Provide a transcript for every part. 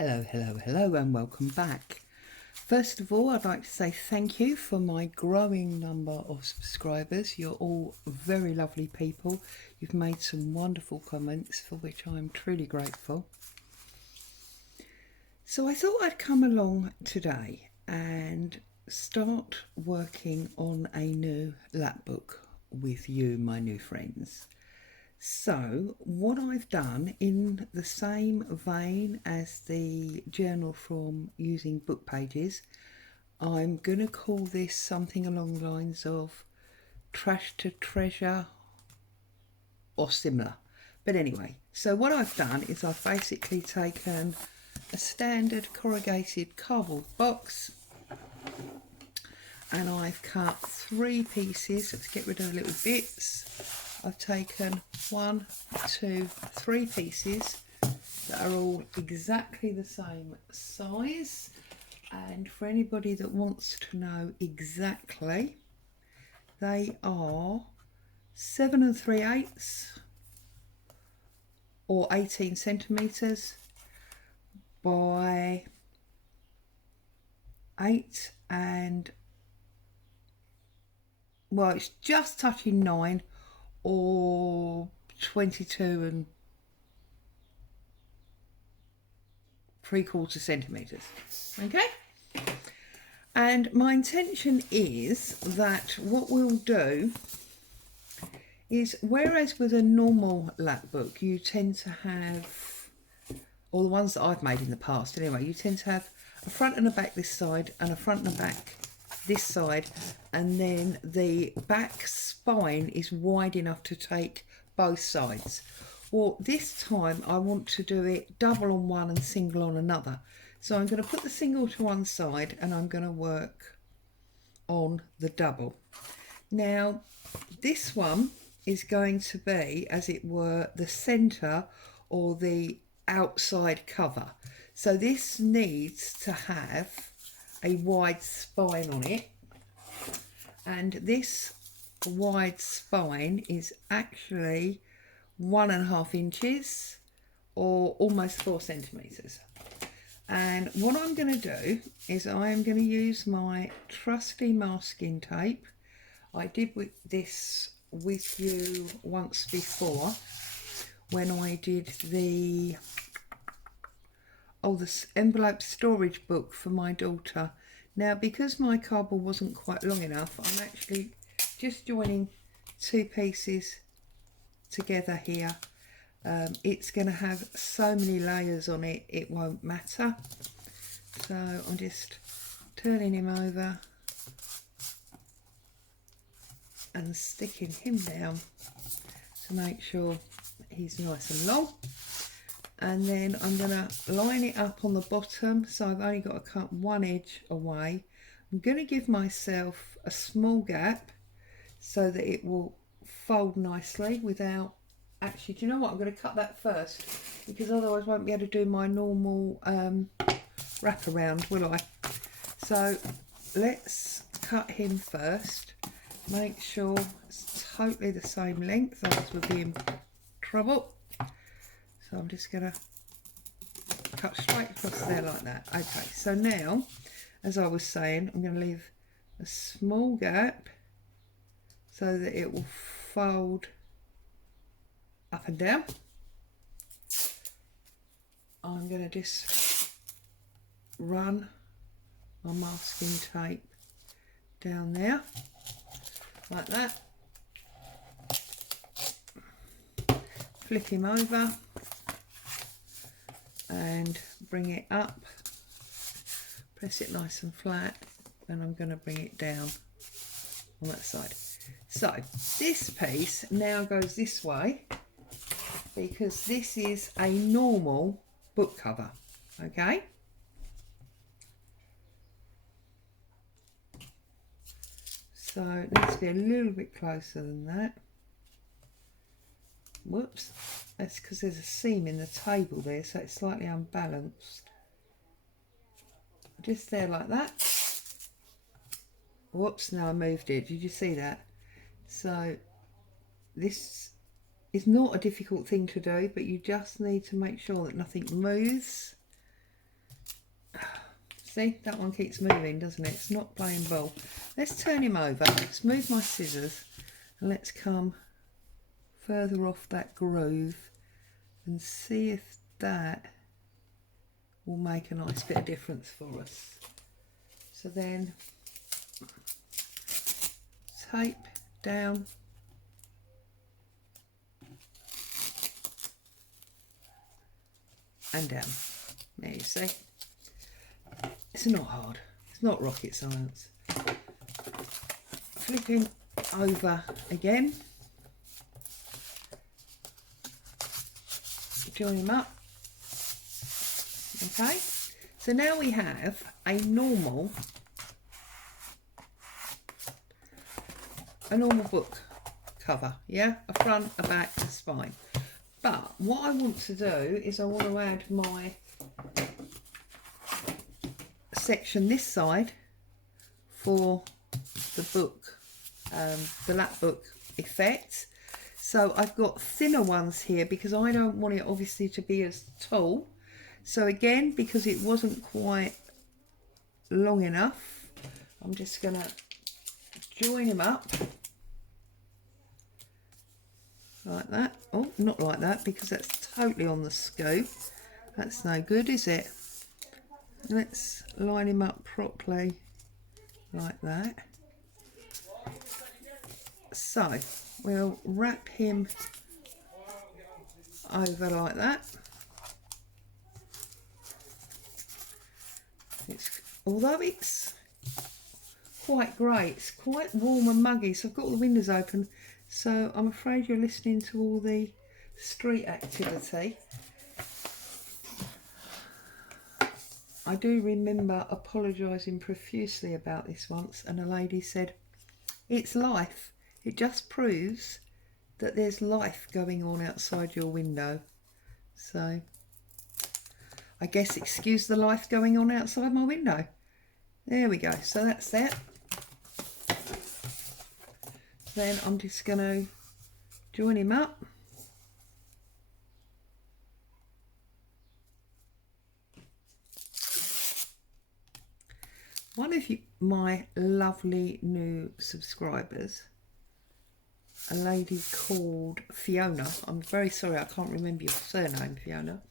Hello and welcome back. First of all, I'd like to say thank you for my growing number of subscribers. You're all very lovely people. You've made some wonderful comments for which I'm truly grateful. So I thought I'd come along today and start working on a new lap book with you, my new friends. So what I've done, in the same vein as the journal from using book pages, I'm going to call this something along the lines of trash to treasure or similar. But anyway, so what I've done is I've basically taken a standard corrugated cardboard box and I've cut 3 pieces. Let's get rid of the little bits. I've taken 1, 2, 3 pieces that are all exactly the same size, and for anybody that wants to know exactly, they are 7 3/8 or 18 centimetres by 8 and, well, it's just touching 9, or 22 3/4 centimetres. Okay, and my intention is that what we'll do is, whereas with a normal lap book you tend to have, or the ones that I've made in the past anyway, you tend to have a front and a back this side and a front and a back this side, and then the back spine is wide enough to take both sides. Well, this time I want to do it double on one and single on another. So I'm going to put the single to one side and I'm going to work on the double. Now this one is going to be, as it were, the centre or the outside cover. So this needs to have a wide spine on it, and this wide spine is actually 1.5 inches or almost 4 centimetres. And what I'm going to do is I am going to use my trusty masking tape. I did this with you once before when I did the envelope storage book for my daughter. Now, because my cardboard wasn't quite long enough, I'm actually just joining 2 pieces together here. It's going to have so many layers on it, it won't matter. So I'm just turning him over and sticking him down to make sure he's nice and long. And then I'm going to line it up on the bottom, so I've only got to cut 1 edge away. I'm going to give myself a small gap so that it will fold nicely without, actually, do you know what, I'm going to cut that first, because otherwise I won't be able to do my normal wrap around, will I? So let's cut him first, make sure it's totally the same length, otherwise we'll be in trouble. So I'm just going to cut straight across there like that. Okay, so now, as I was saying, I'm going to leave a small gap so that it will fold up and down. I'm going to just run my masking tape down there like that. Flip him over and bring it up, press it nice and flat, and I'm going to bring it down on that side. So this piece now goes this way because this is a normal book cover, okay? So it needs to be a little bit closer than that. Whoops, that's because there's a seam in the table there, so it's slightly unbalanced. Just there like that. Whoops, now I moved it. Did you see that? So this is not a difficult thing to do, but you just need to make sure that nothing moves. See, that one keeps moving, doesn't it? It's not playing ball. Let's turn him over. Let's move my scissors and let's come further off that groove and see if that will make a nice bit of difference for us. So then tape down and down. There you see. It's not hard. It's not rocket science. Flipping over again. Join them up. Okay. So now we have a normal book cover. Yeah, a front, a back, a spine. But what I want to do is I want to add my section this side for the book, the lap book effect. So I've got thinner ones here because I don't want it obviously to be as tall. So again, because it wasn't quite long enough, I'm just going to join them up like that. Oh, not like that because that's totally on the scoop. That's no good, is it? Let's line him up properly like that. So we'll wrap him over like that. Although it's quite grey, it's quite warm and muggy, so I've got all the windows open, so I'm afraid you're listening to all the street activity. I do remember apologising profusely about this once, and a lady said, "It's life. It just proves that there's life going on outside your window." So I guess excuse the life going on outside my window. There we go. So that's that. Then I'm just going to join him up. One of my lovely new subscribers, a lady called Fiona, I'm very sorry I can't remember your surname, Fiona,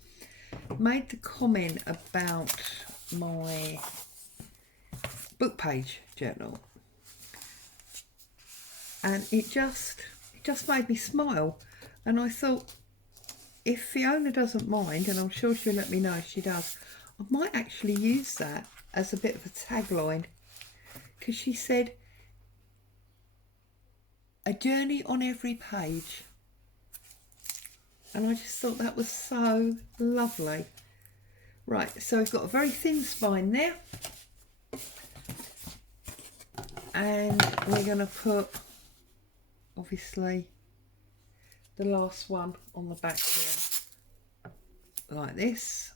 made the comment about my book page journal, and it just made me smile. And I thought, if Fiona doesn't mind, and I'm sure she'll let me know if she does, I might actually use that as a bit of a tagline, because she said a journey on every page, and I just thought that was so lovely. Right, so we've got a very thin spine there, and we're going to put obviously the last one on the back here like this.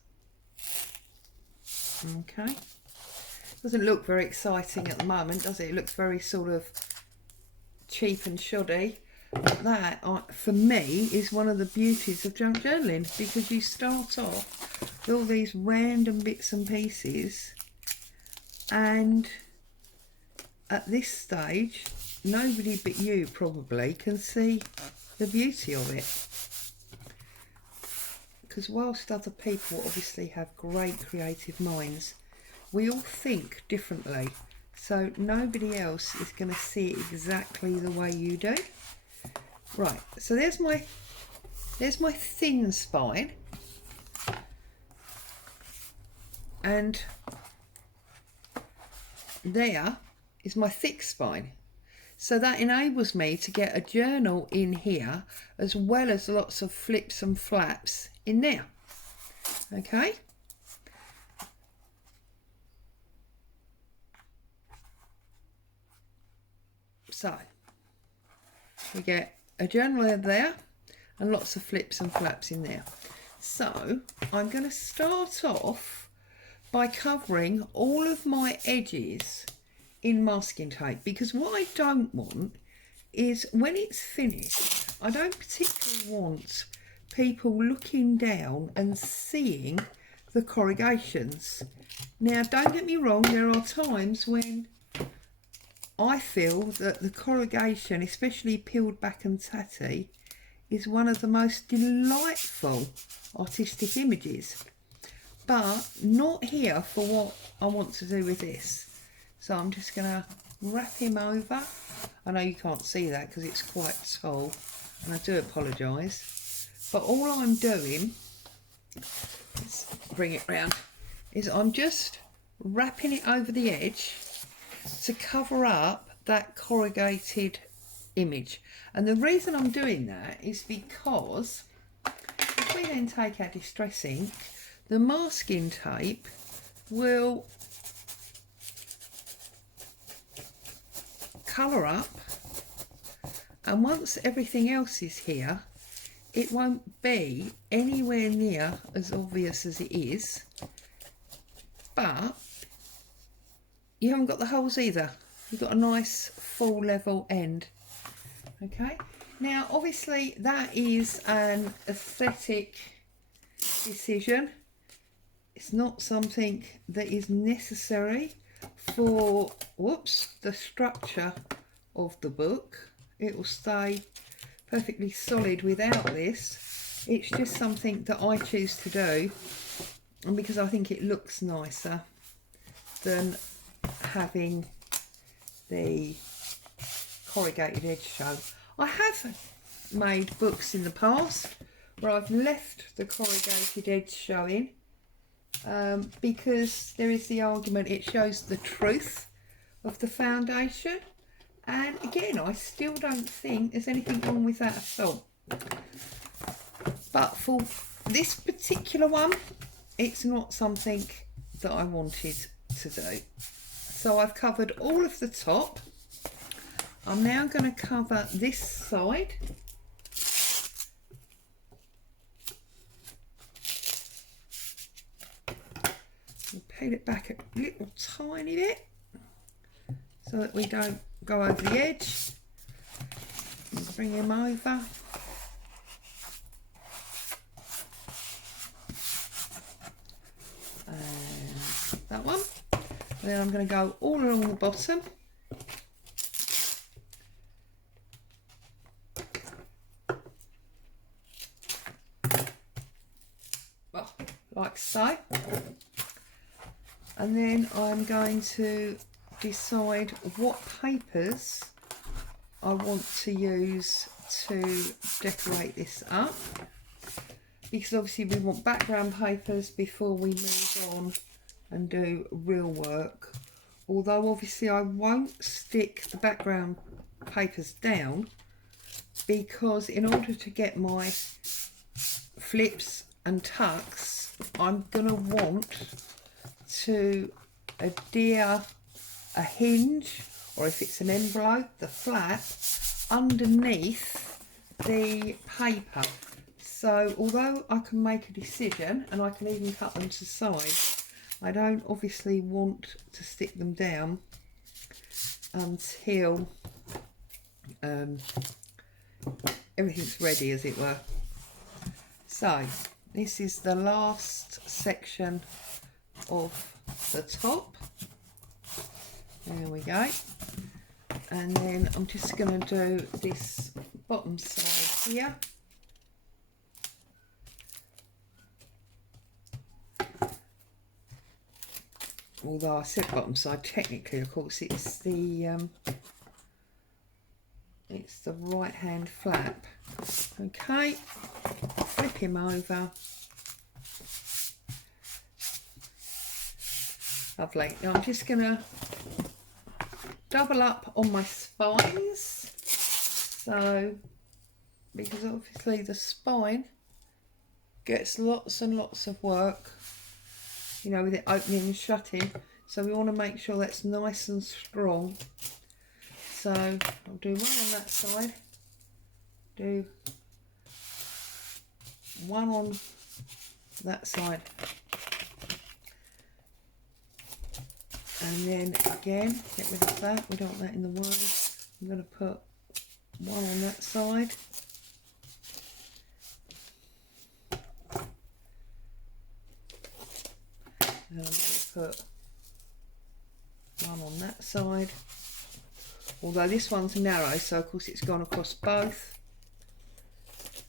Okay, doesn't look very exciting at the moment, does it? It looks very sort of cheap and shoddy. But that, for me, is one of the beauties of junk journaling, because you start off with all these random bits and pieces, and at this stage nobody but you probably can see the beauty of it, because whilst other people obviously have great creative minds, we all think differently, so nobody else is going to see it exactly the way you do. Right, so there's my thin spine, and there is my thick spine. So that enables me to get a journal in here, as well as lots of flips and flaps in there. Okay. So we get a journal there and lots of flips and flaps in there. So I'm going to start off by covering all of my edges in masking tape, because what I don't want is, when it's finished, I don't particularly want people looking down and seeing the corrugations. Now, don't get me wrong, there are times when I feel that the corrugation, especially peeled back and tatty, is one of the most delightful artistic images, but not here for what I want to do with this. So I'm just going to wrap him over. I know you can't see that because it's quite tall, and I do apologise, but all I'm doing, let's bring it round, is I'm just wrapping it over the edge to cover up that corrugated image. And the reason I'm doing that is because if we then take our distress ink, the masking tape will colour up, and once everything else is here, it won't be anywhere near as obvious as it is, but you haven't got the holes either. You've got a nice full level end. Okay, now obviously that is an aesthetic decision. It's not something that is necessary for, the structure of the book. It will stay perfectly solid without this. It's just something that I choose to do, and because I think it looks nicer than having the corrugated edge show. I have made books in the past where I've left the corrugated edge showing because there is the argument it shows the truth of the foundation, and again I still don't think there's anything wrong with that at all, but for this particular one it's not something that I wanted to do. So I've covered all of the top. I'm now going to cover this side. We'll peel it back a little tiny bit so that we don't go over the edge. And bring him over. And that one. And then I'm going to go all along the bottom. Well, like so. And then I'm going to decide what papers I want to use to decorate this up, because obviously we want background papers before we move on and do real work. Although obviously I won't stick the background papers down, because in order to get my flips and tucks, I'm going to want to adhere a hinge, or if it's an envelope, the flap underneath the paper. So although I can make a decision and I can even cut them to size, I don't obviously want to stick them down until everything's ready, as it were. So this is the last section of the top. There we go. And then I'm just going to do this bottom side here. Although I said bottom side, technically of course it's the right hand flap. Okay, flip him over. Lovely. Now I'm just going to double up on my spines. So, because obviously the spine gets lots and lots of work, you know, with it opening and shutting. So we want to make sure that's nice and strong. So I'll do one on that side, do one on that side. And then again, get rid of that, we don't want that in the way. I'm going to put one on that side. And I'm going to put one on that side, although this one's narrow, so of course it's gone across both.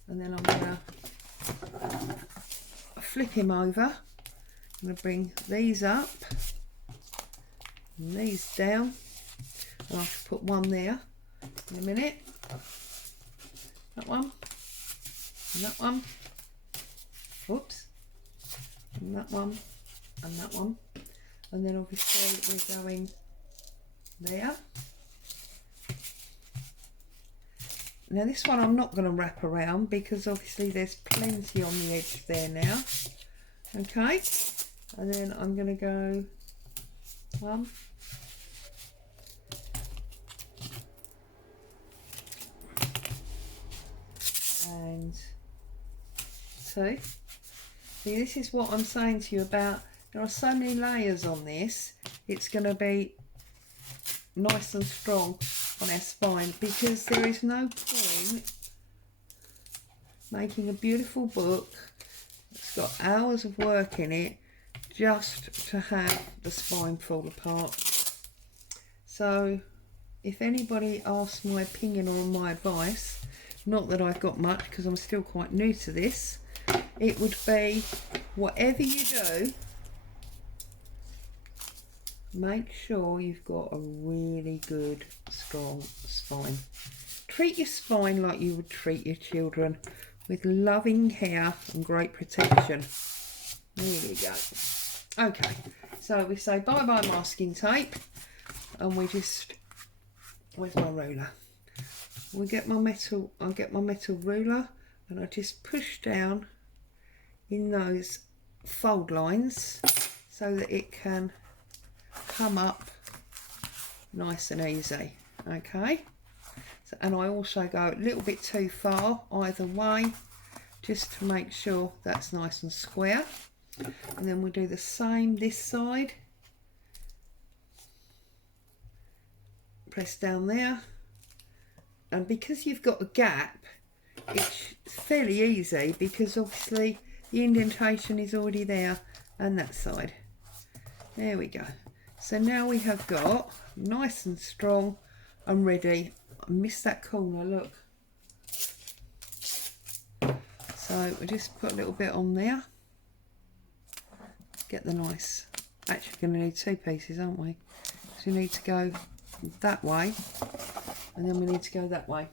And then I'm going to flip him over. I'm going to bring these up and these down, and I should put one there in a minute. That one, and that one, whoops, and that one, and that one, and then obviously we're going there. Now this one I'm not going to wrap around because obviously there's plenty on the edge there now. Okay, and then I'm going to go one, and two. See, this is what I'm saying to you about, there are so many layers on this, it's going to be nice and strong on our spine, because there is no point making a beautiful book that's got hours of work in it just to have the spine fall apart. So if anybody asks my opinion or my advice, not that I've got much because I'm still quite new to this, it would be, whatever you do, make sure you've got a really good strong spine. Treat your spine like you would treat your children, with loving care and great protection. There you go. Okay, so we say bye bye masking tape, and we just, where's my ruler? We get my metal, I'll get my metal ruler, and I just push down in those fold lines so that it can come up nice and easy. Okay, so, and I also go a little bit too far either way, just to make sure that's nice and square. And then we'll do the same this side. Press down there, and because you've got a gap, it's fairly easy because obviously the indentation is already there, and that side. There we go. So now we have got nice and strong and ready. I missed that corner, look. So we just put a little bit on there. Get the nice, actually going to need two pieces, aren't we? So we need to go that way, and then we need to go that way.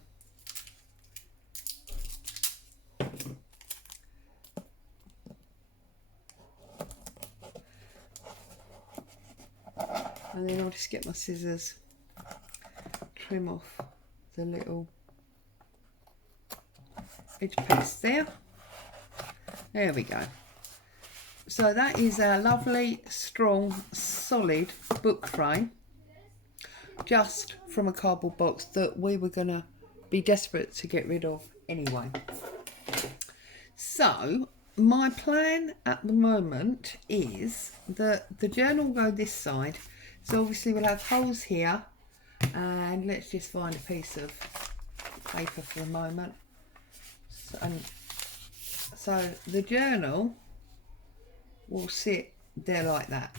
And then I'll just get my scissors, trim off the little edge piece there. There we go. So that is our lovely, strong, solid book frame, just from a cardboard box that we were going to be desperate to get rid of anyway. So my plan at the moment is that the journal will go this side. So obviously we'll have holes here, and let's just find a piece of paper for a moment. So the journal will sit there like that,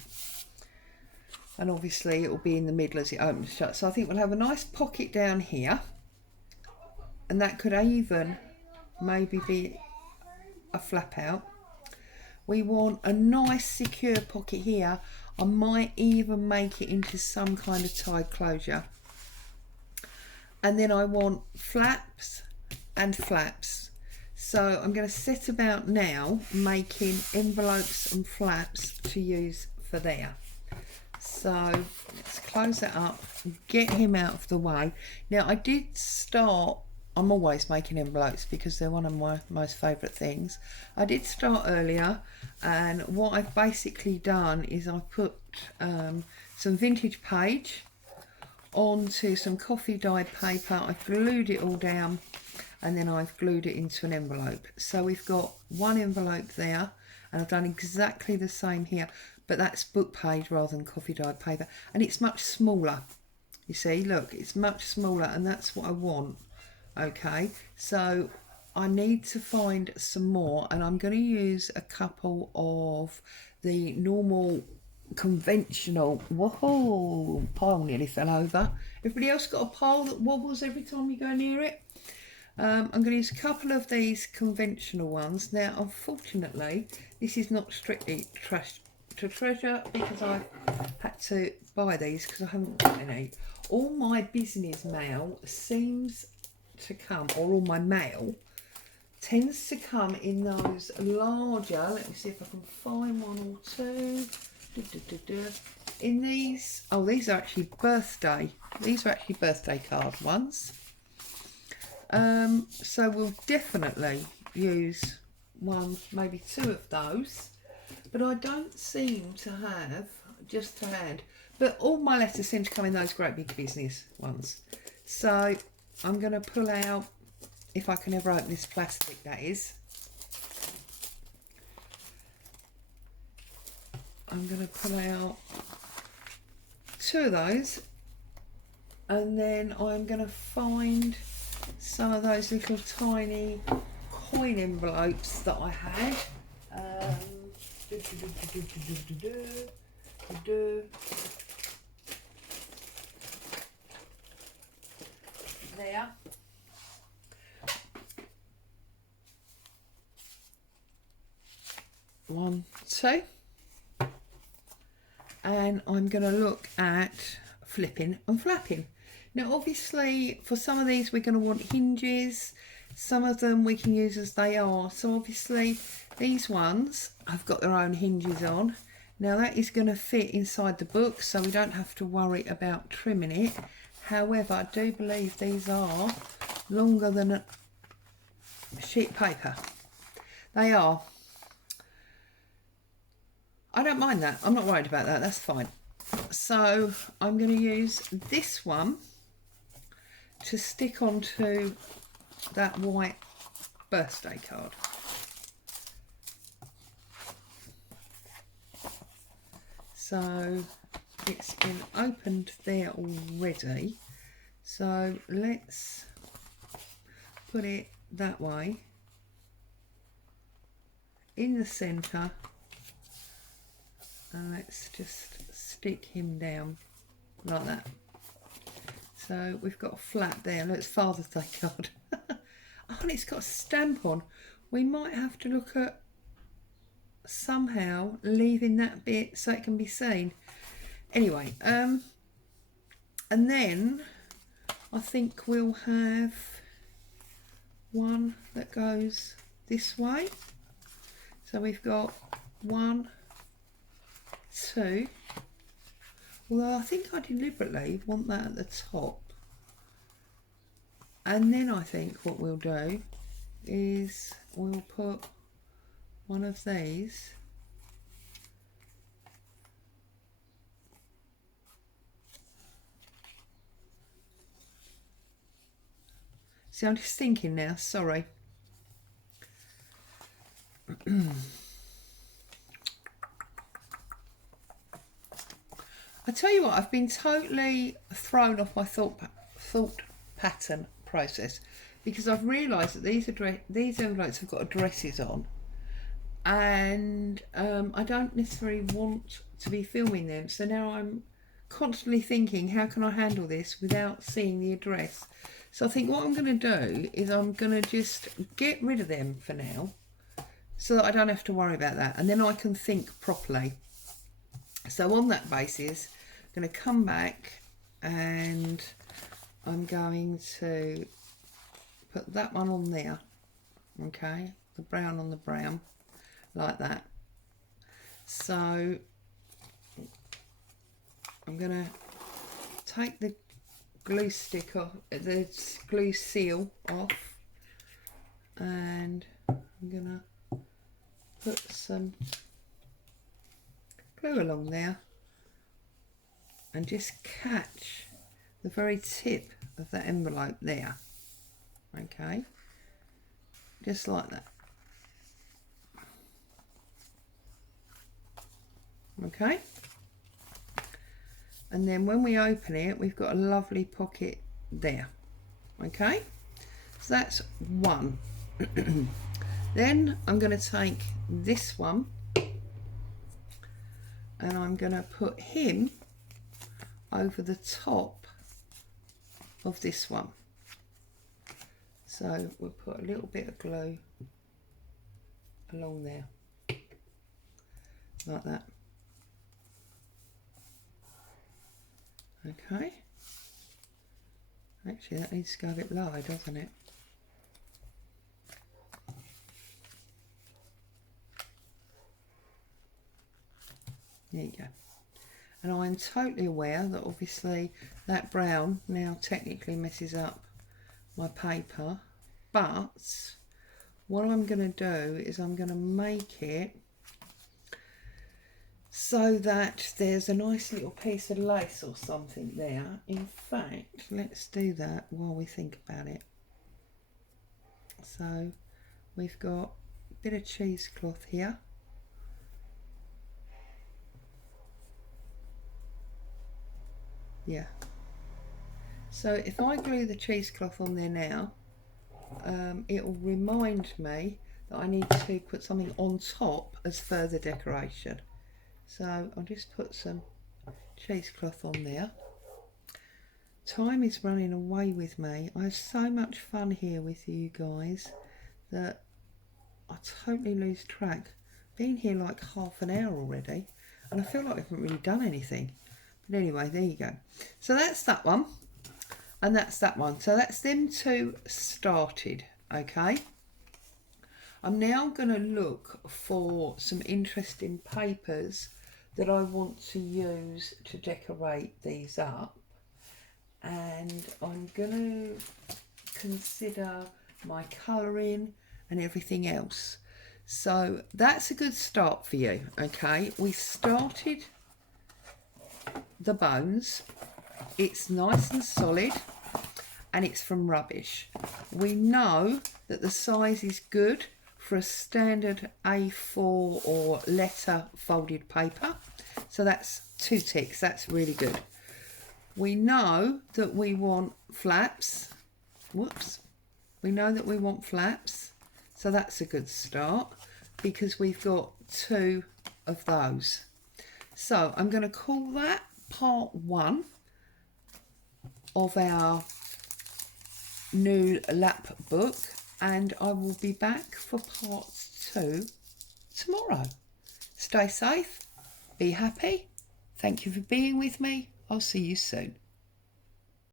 and obviously it will be in the middle as it opens shut. So I think we'll have a nice pocket down here, and that could even maybe be a flap out. We want a nice secure pocket here. I might even make it into some kind of tied closure. And then I want flaps and flaps. So I'm going to set about now making envelopes and flaps to use for there. So let's close that up, get him out of the way. Now I did start, I'm always making envelopes because they're one of my most favourite things. I did start earlier, and what I've basically done is I've put some vintage page onto some coffee dyed paper. I've glued it all down, and then I've glued it into an envelope. So we've got one envelope there, and I've done exactly the same here, but that's book page rather than coffee dyed paper, and it's much smaller. You see, look, it's much smaller, and that's what I want. Okay, so I need to find some more, and I'm going to use a couple of the normal conventional. Whoa, pile nearly fell over. Everybody else got a pile that wobbles every time you go near it? I'm going to use a couple of these conventional ones. Now, unfortunately, this is not strictly to treasure because I had to buy these because I haven't got any. All my business mail seems to come, or all my mail tends to come in those larger, let me see if I can find one or two. In these, oh, these are actually birthday card ones. So we'll definitely use one, maybe two of those, but I don't seem to have just to hand. But all my letters seem to come in those great big business ones. So I'm going to pull out, if I can ever open this plastic, that is. I'm going to pull out two of those, and then I'm going to find some of those little tiny coin envelopes that I had. There. One, two. And I'm going to look at flipping and flapping. Now obviously for some of these we're going to want hinges, some of them we can use as they are. So obviously these ones have got their own hinges on. Now that is going to fit inside the book, so we don't have to worry about trimming it. However, I do believe these are longer than a sheet paper. They are. I don't mind that. I'm not worried about that. That's fine. So I'm going to use this one to stick onto that white birthday card. So it's been opened there already. So let's put it that way in the centre. And let's just stick him down like that. So we've got a flap there. Look, it's Father's Day card. Oh, and it's got a stamp on. We might have to look at somehow leaving that bit so it can be seen. Anyway, and then I think we'll have one that goes this way. So we've got one, two, although I think I deliberately want that at the top. And then I think what we'll do is we'll put one of these see, I'm just thinking now, sorry. I tell you what, I've been totally thrown off my thought pattern process because I've realised that these envelopes have got addresses on, and I don't necessarily want to be filming them. So now I'm constantly thinking, how can I handle this without seeing the address? So I think what I'm going to do is I'm going to just get rid of them for now so that I don't have to worry about that, and then I can think properly. So on that basis, I'm going to come back and I'm going to put that one on there, okay, the brown on the brown, like that. So I'm going to take the glue stick off, the glue seal off, and I'm going to put some glue along there and just catch the very tip of that envelope there, okay, just like that, okay. And then when we open it, we've got a lovely pocket there, okay. So that's one. Then I'm going to take this one, and I'm going to put him over the top of this one. So we'll put a little bit of glue along there, like that. Okay. Actually, that needs to go a bit lower, doesn't it? There you go. And I'm totally aware that obviously that brown now technically messes up my paper, but what I'm going to do is I'm going to make it so that there's a nice little piece of lace or something there. In fact, let's do that while we think about it. So we've got a bit of cheesecloth here. Yeah. So if I glue the cheesecloth on there now, it will remind me that I need to put something on top as further decoration. So I'll just put some cheesecloth on there. Time is running away with me. I have so much fun here with you guys that I totally lose track. Been here like half an hour already, and I feel like I haven't really done anything. But anyway, there you go. So that's that one, and that's that one. So that's them two started, okay? I'm now going to look for some interesting papers that I want to use to decorate these up. And I'm going to consider my colouring and everything else. So that's a good start for you, okay? We started the bones. It's nice and solid, and it's from rubbish. We know that the size is good for a standard A4 or letter folded paper. So that's 2 ticks, that's really good. We know that we want flaps. Whoops. We know that we want flaps. So that's a good start because we've got 2 of those. So I'm going to call that part 1 of our new lap book, and I will be back for part 2 tomorrow. Stay safe, be happy. Thank you for being with me. I'll see you soon.